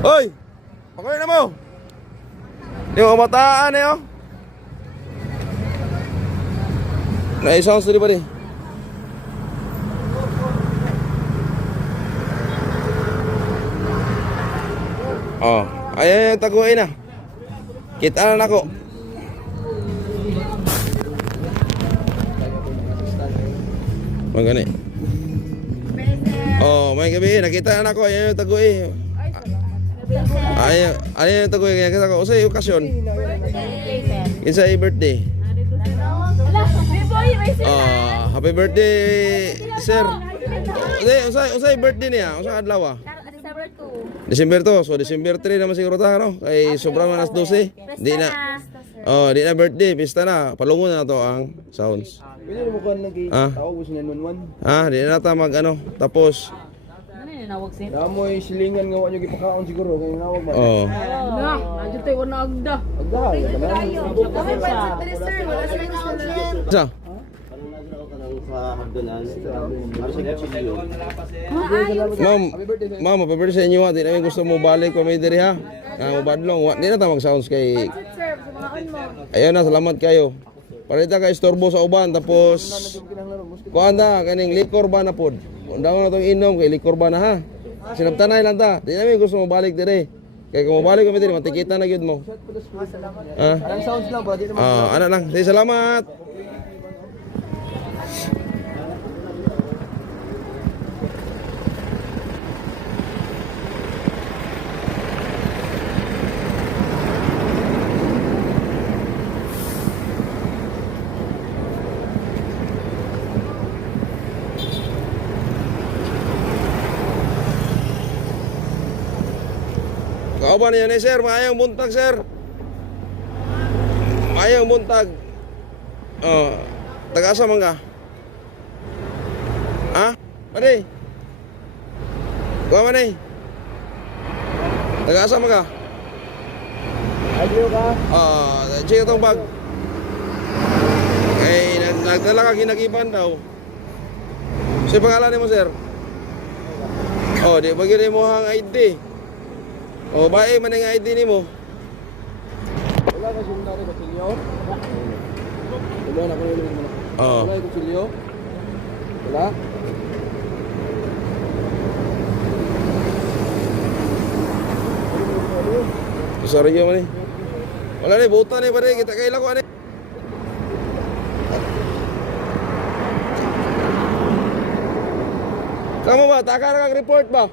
Hoy! Pakuloy na mo! Yung kabataan eh oh. Na-sounds na di ba di? Oh, ayan yung taguin na. Kita na ako. Magani. Oh, may gabi nakita na ako ayan yung taguin. Ayan yung taguin kaya kita ko. Usay okasyon. Kinsa ay birthday. Happy birthday, sir. Usay birthday niya. Usay adlaw ah. December 2. So December 3 naman siguro ta no. Kay sobrang alas 12. Di na. Oh, di na birthday, pista na. Palungon na to ang sounds. Pwede mo kuha nag-tawag ko siya 911. Di na ta mag ano. Tapos Namoy silingan nga wa nyo gipakaon siguro kay nawag ba. oh. Na, adyo tayo wala agda. Agda. Sa? Ma'am, happy sa inyo ha. Di namin gusto mo balik kami diri ha. Mo badlong. Di na ta mag sounds kay. Ayun na, salamat kayo. Parita ka istorbo sa uban tapos kuan na kaning likor ba na pod. Daw na tong inom kay likor ba na ha. Sinabtanay lang ta. Di namin gusto mo balik diri. Kaya kung mabalik kami diri, matikita na gyud mo. Ang sounds lang bro, di naman. Ana lang. Say salamat. Kauban niya ni sir, maayong buntag sir. Maayong buntag. Oh, taga-asa man ka? Ha? Pare. Kuha man eh. Taga-asa man ka? Adyo ka. Check itong bag. Eh, nagdala ka ginagiban daw. Sa pangalan mo sir? Oh, di bagay mo ang ID. Oh, bae man ang ID ni mo. Wala ka siya na rin kutsilyo. Wala na ko rin mo. Wala yung kutsilyo. Wala. Sorry yo man eh. Wala ni buta ni pare kita kay lako ani. Kamu ba taka ra kag report ba?